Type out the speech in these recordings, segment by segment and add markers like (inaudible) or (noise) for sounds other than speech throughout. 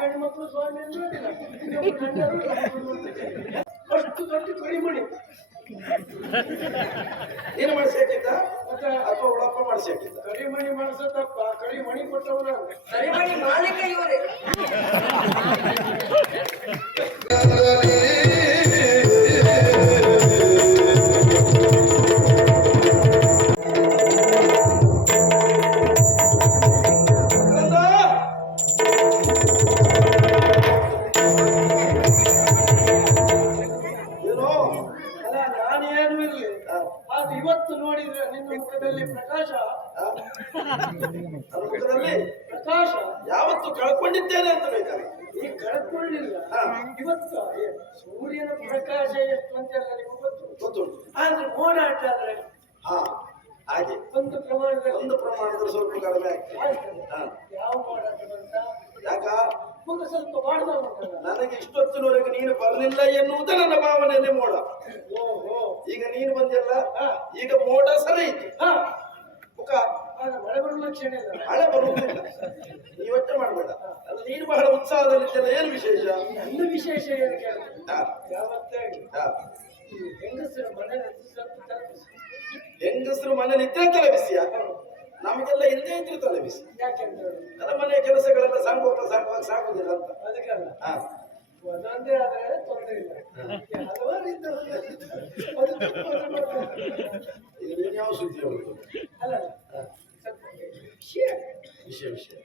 ಹೆಣ್ಮಕ್ಳು ಸ್ವಾಮಿ ಅಂದ್ರೆ ಅಷ್ಟು ದೊಡ್ಡ ಕರಿಮಣಿ ಏನು ಮಾಡಿಸಾಕಿದ್ದ ಮತ್ತೆ? ಅಪ್ಪ ಉಳಪ್ಪ ಮಾಡಿಸಾಕಿದ್ದ ಕರಿಮಣಿ ಮಾಡಿಸೋ ತಪ್ಪ ಕರಿಮಣಿ ಕೊಟ್ಟವನ ಕರಿಮಣಿ ಮಾಲೀಕ ಇವರೇ ಮುಖದಲ್ಲಿ (laughs) ಪ್ರಕಾಶ ಯಾವತ್ತು ಕಳ್ಕೊಂಡಿದ್ದೇನೆ ಅಂತ ಬೇಕಾದ್ರೆ ಈ ಕಳ್ಕೊಳ್ಳಿಲ್ಲ ಇವತ್ತು ಸೂರ್ಯನ ಪ್ರಕಾಶ ಎಷ್ಟು ಅಂತ ಎಲ್ಲರಿಗೂ ಗೊತ್ತು? ಗೊತ್ತುಂಟು ಆದ್ರೆ ಓಡಾಟ ಆದ್ರೆ ಹಾ ಹಾಗೆ. ಒಂದು ಪ್ರಮಾಣದಲ್ಲಿ ಒಂದು ಪ್ರಮಾಣದ ಸ್ವಲ್ಪ ಕಡಿಮೆ ಆಗ್ತದೆ. ಯಾವ ಓಡಾಟ ಅಂತ? ಯಾಕ? ಒಂದು ಸ್ವಲ್ಪ ನನಗೆ ಇಷ್ಟೊತ್ತಿನವರೆಗೆ ನೀನು ಬರಲಿಲ್ಲ ಎನ್ನುವುದು ನನ್ನ ಭಾವನೆಯಲ್ಲಿ ಮೋಡ. ಓಹೋ. ಈಗ ನೀನು ಬಂದಿಲ್ಲ. ಈಗ ಮೋಡ ಸರಿ ಇತ್ತು. ಹಾ. ಮುಖ ಮಳೆ ಬರುವುದಿಲ್ಲ ಯೋಚನೆ ಮಾಡಬೇಡ. ಅದು ನೀನು ಬಹಳ ಉತ್ಸಾಹದಲ್ಲಿದ್ದಲ್ಲ ಏನು ವಿಶೇಷ? ನನ್ನ ವಿಶೇಷ ಏನು ಹೆಂಗಸರ ಮನೆ ಮನೇಲಿ ಇದ್ರೆ ತಲೆ ಬಿಸಿಯ ನಮಗೆಲ್ಲ ಇಲ್ಲದೆ ಇದ್ರೆ ತಲೆ ಬಿಸಿ ನನ್ನ ಮನೆಯ ಕೆಲಸಗಳೆಲ್ಲ ಸಾಂಗೋಪ ಸಾಂಗುವಾಗ ಸಾಕುದಿಲ್ಲ ಅಂತ. ಅದಕ್ಕೆ ಅಲ್ಲ. ಒಂದೊಂದೇ ಆದ್ರೆ ತೊಂದರೆ ಇಲ್ಲ. ಹಲವಾರು ಯಾವ ಸುದ್ದಿ ಅಲ್ಲ ವಿಷಯ ವಿಷಯ ವಿಷಯ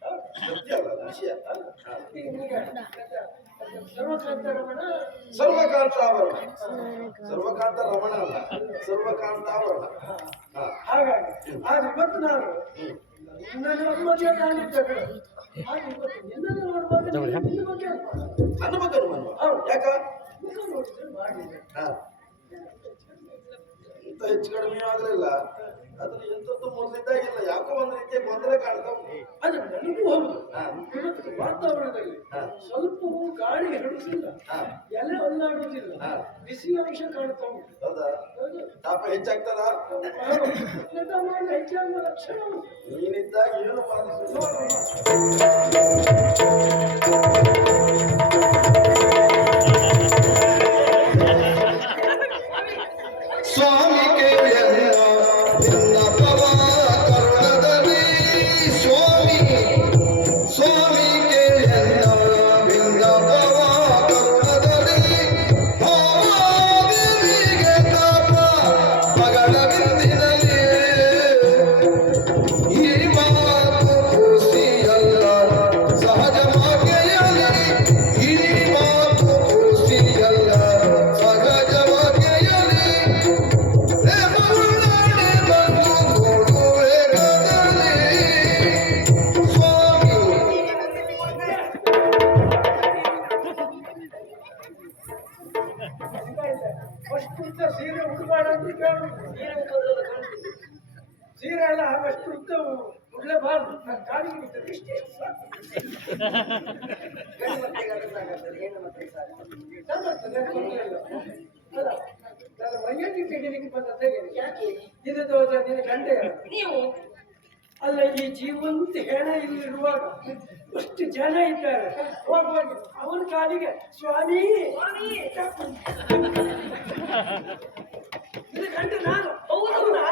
ಸತ್ಯ ಅಲ್ಲ ವಿಷಯ ಹಾ. ಈಗ ನಿನಗೆ ಸರ್ವಕಾಂತ ಆವರಣ ಸರ್ವಕಾಂತ ರಮಣ ಅಲ್ಲ ಸರ್ವಕಾಂತ ಆವರಣ ಹಾಗಾಗಿ ಆದ್ರೆ ಇವತ್ತು ನಾನು ನನ್ನ ಮನ್ವ. ಯಾಕ? ಹೆಚ್ಚು ಕಡಿಮೆ ಆಗಲಿಲ್ಲ. ಅದ್ರ ಎಂತದ್ದು ಯಾಕೋ ನನಗೂ ಹೌದು. ಹಾ. ಇವತ್ತು ವಾತಾವರಣದಲ್ಲಿ. ಸ್ವಲ್ಪವೂ ಗಾಳಿ ಹರಡಿಸಿಲ್ಲ ಹಾ. ಎಲೆ ಒಲ್ಲಾಡುವುದಿಲ್ಲ ಬಿಸಿ ಅಂಶ ಕಾಣ್ತಾ ಉಂಟು. ತಾಪ ಹೆಚ್ಚಾಗ್ತದ? ಹೆಚ್ಚಾಗುವ ಲಕ್ಷಣ ನೀನಿದ್ದಾಗ ಏನು ಸ್ವಾಮಿ ಮೈಯಲ್ಲಿ ತೆಗಿಲಿಕ್ಕೆ ಬಂದದ್ದೇ ಯಾಕೆ ಇದು ನಿನ್ನ ಗಂಟೆ ನೀವು? ಅಲ್ಲ ಈ ಜೀವಂತ ಹೆಣ ಇಲ್ಲಿರುವಾಗ ಅಷ್ಟು ಜನ ಇದ್ದಾರೆ. ಹೋಗಿ ಅವನ ಕಾಲಿಗೆ ಸ್ವಾಮಿ! ಇದು ಗಂಟೆ ನಾನು. ಹೌದು. ಹೌದಾ?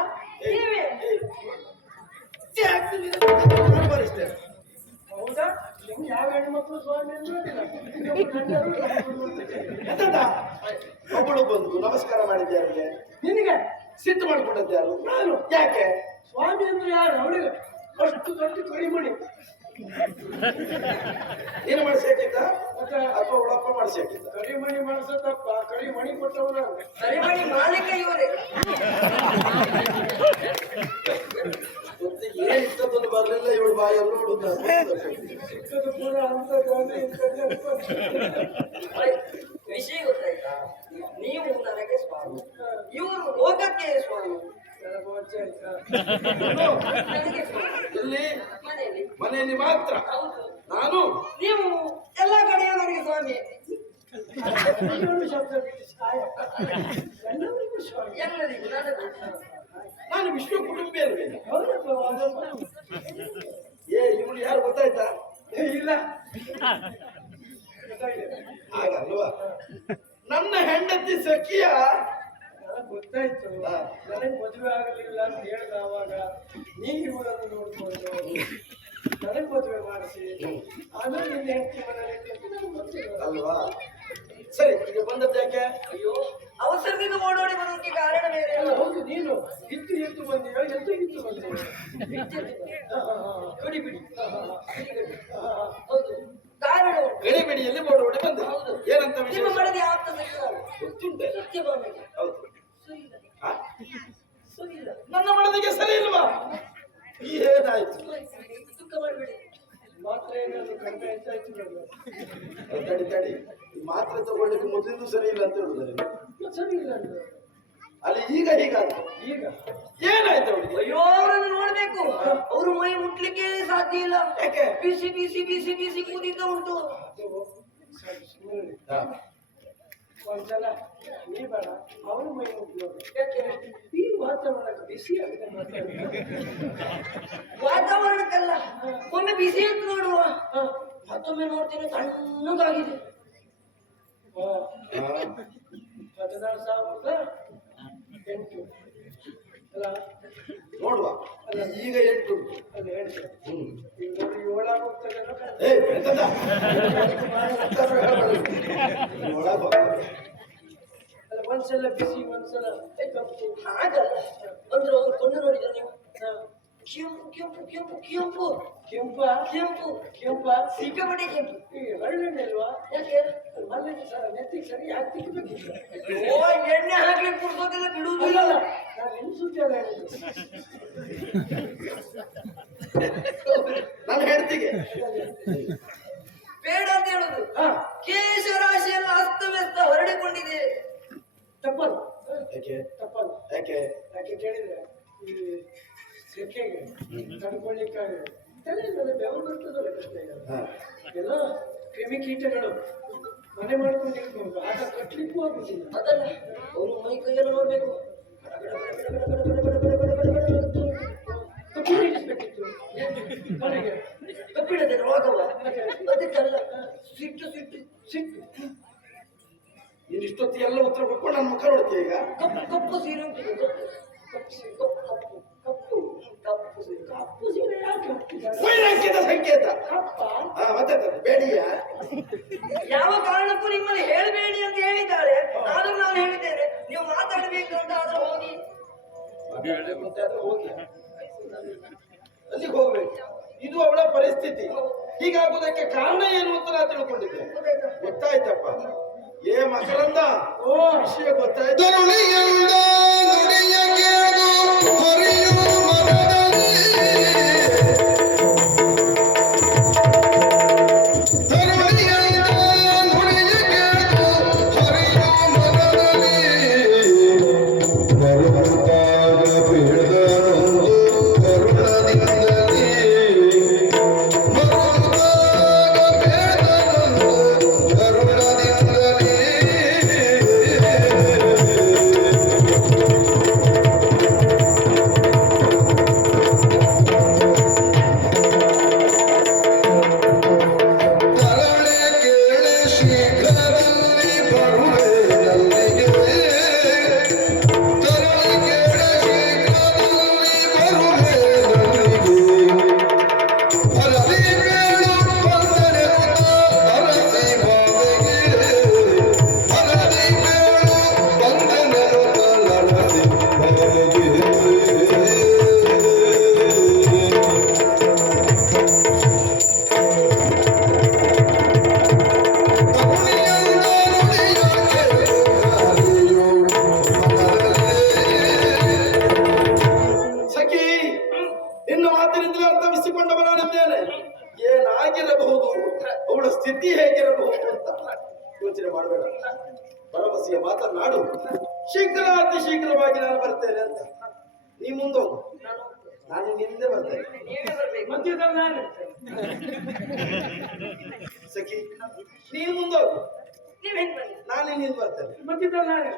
ನೀವೇ? ಒಬ್ಬಳು ಬಂದು ನಮಸ್ಕಾರ ಮಾಡಿದ್ದೆ ಅವ್ರಿಗೆ. ನಿನಗೆ ಸಿಟ್ಟು ಮಾಡಿಕೊಂಡದ್ದು ಯಾರು? ನಾನು. ಯಾಕೆ? ಸ್ವಾಮಿ ಅಂದ್ರೆ ಯಾರು? ಅವಳಿಗೆ ಅಷ್ಟು ದೊಡ್ಡ ಕರಿಮಣಿ. ನೀನು ಮಾಡಿಸಾಕಿದ್ದ ಮತ್ತೆ? ಅಥವಾ ಉಳಪ್ಪ ಮಾಡಿಸಾಕಿದ್ದ ಕರಿಮಣಿ ಮಾಡಿಸೋ ತಪ್ಪ ಕರಿಮಣಿ ಕೊಟ್ಟವನ ಕರಿಮಣಿ ಮಾಲೀಕ ಇವರೇ. (laughs) ಏನ್ ಇದ್ದದ್ದೊಂದು ಬರಲಿಲ್ಲ ಇವಳು ಆಯ್ತು. ವಿಷಯ ಗೊತ್ತಾಯ್ತಾ? ನೀವು ನನಗೆ ಸ್ವಾಮಿ. ಇವರು ಲೋಕಕ್ಕೆ ಸ್ವಾಮಿ. ಎಲ್ಲಿ? ಮನೆಯಲ್ಲಿ. ಮನೆಯಲ್ಲಿ ಮಾತ್ರ? ಹೌದು. ನಾನು? ನೀವು ಎಲ್ಲ ಕಡೆಯ ನನಗೆ ಸ್ವಾಮಿ. ಎಲ್ಲರಿಗೂ ನಾನು. ವಿಶ್ವ ಕುಟುಂಬಿಯರು ಏ ಇವಳು ಯಾರು ಗೊತ್ತಾಯ್ತಾ? ಏ ಇಲ್ಲ. ಹಾಗಲ್ವಾ? ನನ್ನ ಹೆಂಡತಿ ಸಖಿಯ? ಗೊತ್ತಾಯ್ತು. ನನಗೆ ಮದುವೆ ಆಗಲಿಲ್ಲ ಅಂತ ಹೇಳಿದ ಅವಾಗ ನೀ ಇವರನ್ನು ನೋಡ್ಕೊಂಡು ನನಗೆ ಮದುವೆ ಮಾಡಿಸಿ. ಆಮೇಲೆ ನಿನ್ನ ಹೆಂಡತಿ ಮನೆಯಲ್ಲಿ ಅಲ್ವಾ? ಸರಿ ಈಗ ಬಂದದ್ದು ಯಾಕೆ? ಅಯ್ಯೋ ಅವಸರದಿಂದ ಓಡೋಡಿ ಬರೋದಕ್ಕೆ ಕಾರಣ ಬೇರೆ ಹೌದು ನೀನು ಇತ್ತು ಇತ್ತು ಬಂದೀಯ? ಎಂತ ಇತ್ತು ಬಂದೀಯ. ಬಿಡಿ ಬಿಡಿ. ಹೌದು. ಕಾರಣ. ಗಡಿಬಿಡಿಯಲ್ಲಿ ಓಡೋಡಿ ಬಂದೆ. ಹೌದು. ಏನಂತ ನಿಮ್ಮ ಮಡದಿ ಸಚಿವರು ಗೊತ್ತುಂಟೆ. ಹೌದು. ಇಲ್ಲ ಸರಿ ಇಲ್ಲ ನನ್ನ ಮಡದಿಗೆ ಸರಿ ಇಲ್ವಾ? ಏನಾಯ್ತು? ದುಃಖ ಮಾಡಬೇಡಿ. ಮಾತ್ರ ಏನಾದ್ರು ಕಡಿಮೆ ಹೆಚ್ಚಾಯ್ತು. ತಡಿ ತಡಿ. ಈ ಮಾತ್ರೆ ತಗೊಳ್ಳಿಕ್ಕೆ ಮೊದಲಿಂದ ಸರಿ ಇಲ್ಲ ಅಂತ ಹೇಳುದು ಮತ್ತೆ ಸರಿ ಇಲ್ಲ ಅಂದ್ರೆ. ಅಲ್ಲಿ ಈಗ ಹೀಗಾಯ್ತು ಈಗ. ಏನಾಯ್ತು ಅವಳಿಗೆ? ಅಯ್ಯೋ ಅವರನ್ನು ನೋಡ್ಬೇಕು. ಅವರು ಮೈ ಮುಟ್ಲಿಕ್ಕೆ ಸಾಧ್ಯ ಇಲ್ಲ. ಯಾಕೆ? ಬಿಸಿ ಬಿಸಿ ಬಿಸಿ ಬಿಸಿ ಕೂದಿದ್ದ ಉಂಟು. ಅದು ಸರಿ, ಸುಮ್ಮನೆ ಹಾ. ಒಂದ್ಸಲ ನೀ ಬೇಡ ಅವನು ಮೈ ಮುಟ್ಲೋದು. ಯಾಕೆ? ಈ ವಾತಾವರಣ ಬಿಸಿ ಆಗಿದೆ ಮಾತಾಡಿ ವಾತಾವರಣಕ್ಕಲ್ಲ. ಒಮ್ಮೆ ಬಿಸಿ ಅಂತ ನೋಡುವ. ಮತ್ತೊಮ್ಮೆ ನೋಡ್ತೇನೆ ತಣ್ಣಗಾಗಿದೆ. ಹಾ. ಹದಿನಾರು ಸಾವಿರದ ಎಂಟು ಅಲ್ಲ ನೋಡುವ ಅಲ್ಲ ಈಗ ಎಂಟು ಅದು ಎಂಟು ಈಗ ಏಳಾಗೋಗ್ತದೆ ಅಲ್ಲ ಒಂದ್ಸಲ ಬಿಸಿ ಒಂದ್ಸಲ ಹಾಗಲ್ಲ ಅಂದ್ರೆ ಅವ್ರು ಕಣ್ಣು ನೋಡಿದ್ರೆ ನೀವು. ಕೆಂಪು ಕೆಂಪು ಕೆಂಪು ಕೆಂಪು. ಕೆಂಪ? ಕೆಂಪು. ಕೆಂಪ? ಸಿಕ್ಕಾಪಟ್ಟೆ ಕೆಂಪು. ಈ ಹಳ್ಳೆಣ್ಣೆ ಅಲ್ವಾ ಯಾಕೆ? ಮಲ್ಲಿಗೆ ಸರ ನೆತ್ತಿಗೆ ಸರಿ ಯಾಕೆ ತಿಕ್ಕಬೇಕಿಲ್ಲ ಓ ಎಣ್ಣೆ ಹಾಕ್ಲಿಕ್ಕೆ ಕುಡ್ಸೋದಿಲ್ಲ ಬಿಡುವುದಿಲ್ಲ. ನಾನು ಅಲ್ಲ ನನ್ನ ಹೆಂಡತಿಗೆ. ಬೇಡ ಅಂತ ಹೇಳುದು. ಹಾ. ಕೇಶರಾಶಿಯೆಲ್ಲ ಅಸ್ತವ್ಯಸ್ತ ಹೊರಡಿಕೊಂಡಿದೆ. ತಪ್ಪಲ್ಲ. ಯಾಕೆ? ತಪ್ಪಲ್ಲ. ಯಾಕೆ? ಯಾಕೆ ಕೇಳಿದ್ರೆ ಈ ಸೆಕೆಗೆ ತಡ್ಕೊಳ್ಳಿಕ್ಕಾಗ ತಲೆಯಲ್ಲಿ ಬೆವರು ಬರ್ತದಲ್ಲ ಕಷ್ಟ. ಎಲ್ಲ ಕ್ರಿಮಿಕೀಟಗಳು ಮನೆ ಮಾಡ್ಕೊಂಡು ಆಗ ಕಟ್ಲಿಕ್ಕೂ ಆಗುದಿಲ್ಲ ಅದಲ್ಲ ಅವರು ಮೈ ಕೈಯಲ್ಲಿ ನೋಡ್ಬೇಕು ಕಪ್ಪು ನಿಲ್ಲಿಸ್ಬೇಕಿತ್ತು ಮನೆಗೆ ಕಪ್ಪಿಡದೆ ರೋಗವ ಅದಕ್ಕಲ್ಲ ಸಿಟ್ಟು ಸಿಟ್ಟು ಸಿಟ್ಟು ನೀನು ಇಷ್ಟೊತ್ತಿಗೆ ಎಲ್ಲ ಉತ್ತರ ಕೊಟ್ಕೊಂಡು ನನ್ನ ಮುಖ ನೋಡ್ತೀಯ ಈಗ ಕಪ್ಪು ಕಪ್ಪು ಸೀರೆ ಉಂಟು ಕಪ್ಪು ಕಪ್ಪು ಕಪ್ಪು ವೈರಾಗ್ಯದ ಸಂಕೇತ. ಮತ್ತೆ ಬೇಡಿಯ? ಯಾವ ಕಾರಣಕ್ಕೂ ನಿಮ್ಮಲ್ಲಿ ಹೇಳಬೇಡಿ ಅಂತ ಹೇಳಿದ್ದಾರೆ. ಆದ್ರೂ ನಾನು ಹೇಳಿದ್ದೇನೆ ನೀವು ಮಾತಾಡಬೇಕು ಅಂತ ಆದ್ರೆ ಹೋಗಿ. ಹೋಗಿ. ಅಲ್ಲಿಗೆ ಹೋಗ್ಬೇಕು ಇದು ಅವಳ ಪರಿಸ್ಥಿತಿ. ಹೀಗಾಗುವುದಕ್ಕೆ ಕಾರಣ ಏನು ಅಂತ ನಾ ತಿಳ್ಕೊಂಡಿದ್ದೆ ಗೊತ್ತಾಯ್ತಪ್ಪ. ಏ ಮಕರಂದ ಓ. ವಿಷಯ ಗೊತ್ತಾಯ್ತು. (laughs) ಸಖಿ ನೀ ಮುಂದೋಗು ನೀವ್ ಹೆಂಗ್ ಬನ್ನಿ ನಾನು ಬರ್ತೇನೆ? ಮತ್ತಿದ್ದಲ್ಲ ನಾನು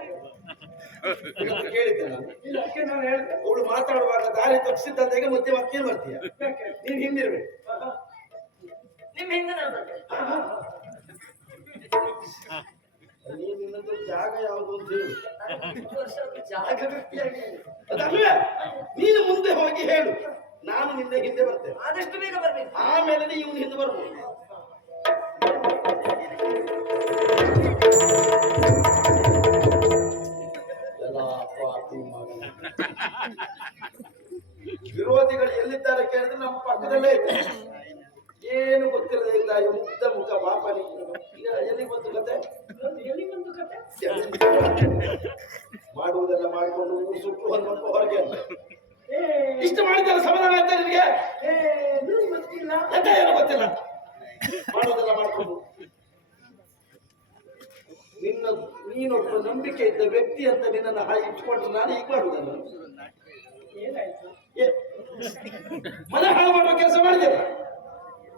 ಕೇಳಿದ್ದೆ ನಾನು. ಇಲ್ಲ ಅದಕ್ಕೆ ನಾನು ಹೇಳಿದೆ. ಅವಳು ಮಾತಾಡುವಾಗ ದಾರಿ ತಪ್ಪಿಸಿದ್ದಂತ ಈಗ ಮತ್ತೆ ಏನು ಬರ್ತೀಯ ಯಾಕೆ? ನೀನ್ ಹಿಂದಿರ್ಬೇಕು. ನಿಮ್ ಹಿಂದೆ ನಾನು ಬರ್ತೇನೆ ನೀನು ನಿನ್ನದು ಜಾಗ ಯಾವುದು ಅಂತ ಹೇಳು. ವರ್ಷ ಅದಲ್ವೇ ನೀನು ಮುಂದೆ ಹೋಗಿ ಹೇಳು. ನಾನು ನಿನ್ನ ಹಿಂದೆ ಬರ್ತೇನೆ. ಆದಷ್ಟು ಬೇಗ ಬರ್ಬೇಕು. ಆಮೇಲೆ ಇವನು ಹಿಂದೆ ಬರ್ಬೋದು. ವಿರೋಧಿಗಳು ಎಲ್ಲಿದ್ದಾರೆ ಕೇಳಿದ್ರೆ ನಮ್ಮ ಪಕ್ಕದಲ್ಲೇ ಏನು ಗೊತ್ತಿರದೇ ಇಲ್ಲ ಮುಗ್ಧ ಮುಖ ಪಾಪ ಈಗ ಎಲ್ಲಿ ಬಂತು ಕತೆ? ಎಲ್ಲಿ ಬಂತು ಕತೆ? ಮಾಡುವುದೆಲ್ಲ ಮಾಡಿಕೊಂಡು ಸುಟ್ಟು ಹೊರಗೆ ಅಂತ. ಇಷ್ಟು ಮಾಡಿದ್ದಾರೆ ಸಮಾಧಾನ ಆಯ್ತಾ ನಿನಗೆ? ಗೊತ್ತಿಲ್ಲ. ಎಂತ ಏನು ಗೊತ್ತಿಲ್ಲ. ಮಾಡೋದೆಲ್ಲ ಮಾಡ್ಕೊಂಡು ನಿನ್ನ ನೀನೊಬ್ಬ ನಂಬಿಕೆ ಇದ್ದ ವ್ಯಕ್ತಿ ಅಂತ ನಿನ್ನನ್ನು ಹಾಗೆ ಇಟ್ಕೊಂಡು ನಾನು ಈಗ ಮಾಡುವುದಲ್ಲ ಏ, ಮನೆ ಹಾಳು ಮಾಡುವ ಕೆಲಸ ಮಾಡಿದೆ.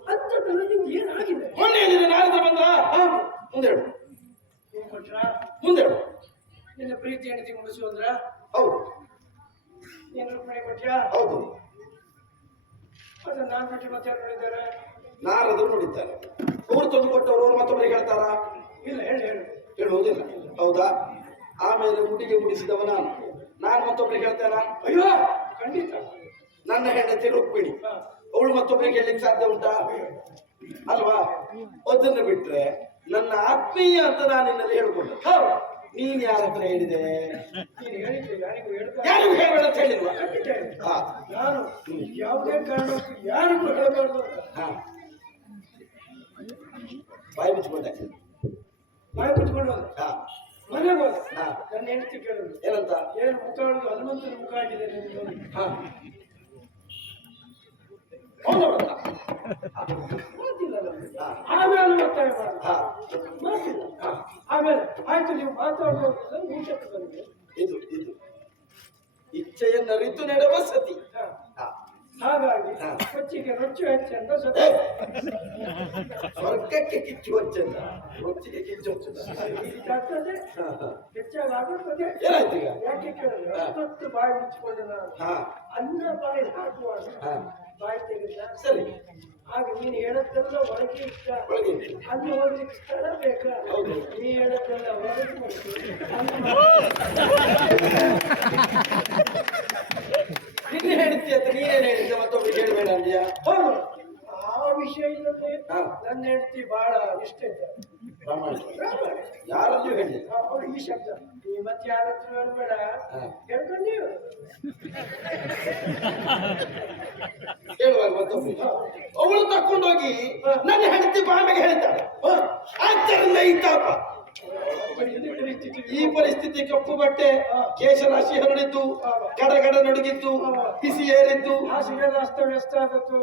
ಅಂತ ನನಗೆ ಏನಾಗಿದೆ? ಮೊನ್ನೆ ನಿನ್ನ ನಾಳೆ ಬಂದ್ರ ಮುಂದೆ ಹೇಳು. ಏನ್ ಮುಂದೆ ಹೇಳು. ನಿನ್ನ ಪ್ರೀತಿ ಹೆಂಡತಿ ಮುಗಿಸು ಅಂದ್ರ ಹೌದು. ರೂಪಾಯಿ ಕೊಟ್ಯಾ ಹೌದು. ಅದು ನಾನು ಬಿಟ್ಟು ಮತ್ತೆ ಯಾರು ನೋಡಿದ್ದಾರೆ ನಾರದರು ನೋಡಿದ್ದಾರೆ. ಅವ್ರು ತಂದು ಕೊಟ್ಟವರು ಅವ್ರು ಮತ್ತೊಬ್ಬರಿಗೆ ಹೇಳ್ತಾರ? ಇಲ್ಲ ಹೇಳಿ ಹೇಳಿ. ಹೇಳುವುದಿಲ್ಲ. ಹೌದಾ? ಆಮೇಲೆ ಮುಡಿಗೆ ಮುಡಿಸಿದವ ನಾನು. ನಾನು ಮತ್ತೊಬ್ಬರಿಗೆ ಹೇಳ್ತಾರ ಅಯ್ಯೋ ಖಂಡಿತ. ನನ್ನ ಹೆಂಡತಿ ರುಕ್ಮಿಣಿ. ಅವಳು ಮತ್ತೊಬ್ಬರಿಗೆ ಹೇಳಲಿಕ್ಕೆ ಸಾಧ್ಯ ಉಂಟಾ? ಅಲ್ವಾ? ಅದನ್ನು ಬಿಟ್ರೆ ನನ್ನ ಆತ್ಮೀಯ ಅಂತ ನಾನು ನಿನ್ನಲ್ಲಿ ಹೇಳ್ಕೊಂಡೆ ನೀನ್ ಯಾರ ಹತ್ರ ಹೇಳಿದೆ? ಯಾರಿಗೂ ಹೇಳಬೇಡ ಅಂತ ಹೇಳಿಲ್ವಾ. ನಾನು ಯಾವುದೇ ಕಾರಣಕ್ಕೂ ಯಾರಿಗೂ ಹೇಳಬಾರ್ದು ಬಾಯಿ ಮುಚ್ಕೊಂಡೆ. ಬಾಯಿ ಮುಚ್ಕೊಂಡು ಹೋದ. ಹಾ. ಮನೆಗೆ ಹೋದ. ನನ್ನ ಹೆಂಡತಿ ಕೇಳಿದ್ರು. ಏನಂತ? ಏನು ಮುಖ ಹನುಮಂತ ಹನುಮಂತನ ಮುಖ ಆಗಿದೆ. ಹಾ. ನಮ್ಗೆ. ಆಮೇಲೆ ಒತ್ತಾಯ ಮಾಡ ಆಯ್ತು ನೀವು ಇದು ಇದು. ಇಚ್ಛೆಯನ್ನರಿತು ನಡೆವ ಸತಿ. ಹಾಗಾಗಿ. ಕೊಚ್ಚಿಗೆ ರೊಚ್ಚು ಹೆಚ್ಚೆಂದ ಸತಿ. ಸ್ವರ್ಗಕ್ಕೆ ಕಿಚ್ಚು ಹಚ್ಚಲ್ಲ ರೊಚ್ಚಿಗೆ ಕಿಚ್ಚು ಹಚ್ಚಲ್ಲ ಇದಾಗ್ತದೆ ಹಾ ಹಾ. ಹೆಚ್ಚಾಗುತ್ತದೆ ಯಾಕೆ ಕೇಳಿದ್ರೆ ಹಾ. ಬಾಯಿ ಮುಚ್ಚಿಕೊಂಡು ನಾನು. ಅನ್ನ ಬಾಯಿ ಹಾಕುವಾಗ ಬಾಯಿ ತೆಗೆದ ಸರಿ. ಆಗ ನೀನು ಹೇಳದ್ದೆಲ್ಲ ಒಳಗೆ ಇಷ್ಟ ಅಲ್ಲಿ ಹೋಗ್ಲಿಕ್ಕೆ ಸ್ಥಳ ಬೇಕಾ. ನೀ ಹೇಳ್ತೀಯ ಅನ್ನ ನಿನ್ನೆ ಹೇಳ್ತಿ ಅಂತ ನೀನೇನು ಹೇಳಿದ್ದೆ? ಮತ್ತೊಬ್ರಿಗೆ ಹೇಳ್ಬೇಡ ಅಂದ್ಯಾ. ಆ ವಿಷಯದಲ್ಲಿ. ನನ್ನ ಹೆಂಡತಿ ಬಹಳ ಇಷ್ಟ ಪ್ರಾಮಾಣಿಕ. ಯಾರಲ್ಲಿಯೂ ಹೇಳಿಲ್ಲ ಅವ್ರು ಈ ಶಬ್ದ. ನೀ ಮತ್ತೆ ಯಾರ ಹತ್ರ ಹೇಳ್ಬೇಡ. ಹೇಳ್ಕೊಂಡು ನೀವು ಅವಳು ತಕೊಂಡೋಗಿ ನನ್ನ ಹೆಂಡತಿ ಬಾಮೆಗೆ ಹೇಳ್ತಾಳೆ ಆದ್ದರಿಂದ ಈ ತಾಪ. ಈ ಪರಿಸ್ಥಿತಿ ಕಪ್ಪು ಬಟ್ಟೆ ಕೇಶ ರಾಶಿ ಹರಡಿದ್ದು ಗಡಗಡ ನಡುಗಿತ್ತು ಬಿಸಿ ಏರಿದ್ದು. ಅಸ್ತವ್ಯಸ್ತ ಆದದ್ದು.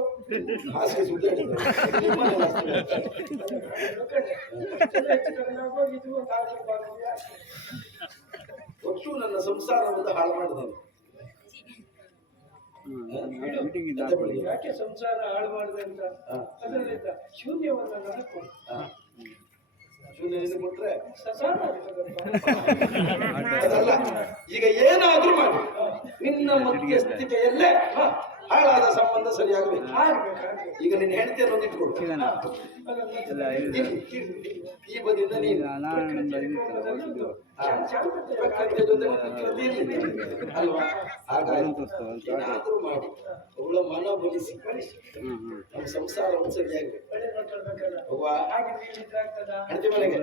ಒಟ್ಟು ನನ್ನ ಸಂಸಾರವನ್ನು ಹಾಳು ಮಾಡಿದ್ದೇನೆ? ಯಾಕೆ ಸಂಸಾರ ಹಾಳು ಮಾಡಿದೆ ಅಂತ ಅದರಿಂದ ಶೂನ್ಯವನ್ನ ಕೊಟ್ರೆ? ಸಸಾರ ಅದಲ್ಲ ಈಗ ಏನಾದ್ರೂ ಮಾಡಿ. ನಿನ್ನ ಮಧ್ಯಸ್ಥಿಕೆಯಲ್ಲೇ ಹ, ಹಾಳಾದ ಸಂಬಂಧ ಸರಿಯಾಗಬೇಕು. ಈಗ ನಿನ್ನ ಹೆಂಡತಿಯನ್ನು ಇಟ್ಕೊಡು ಈ ಬದಿಯಿಂದ ನೀನು. ಅಲ್ವಾ? ಹಾಗಾದ್ರೂ ಮಾಡಿ. ಅವಳ ಮನ ಬಲಿಸಿ ನಮ್ಮ ಸಂಸಾರ ಸರಿಯಾಗಿ ಹೆಂಡತಿ ಮನೆಗೆ?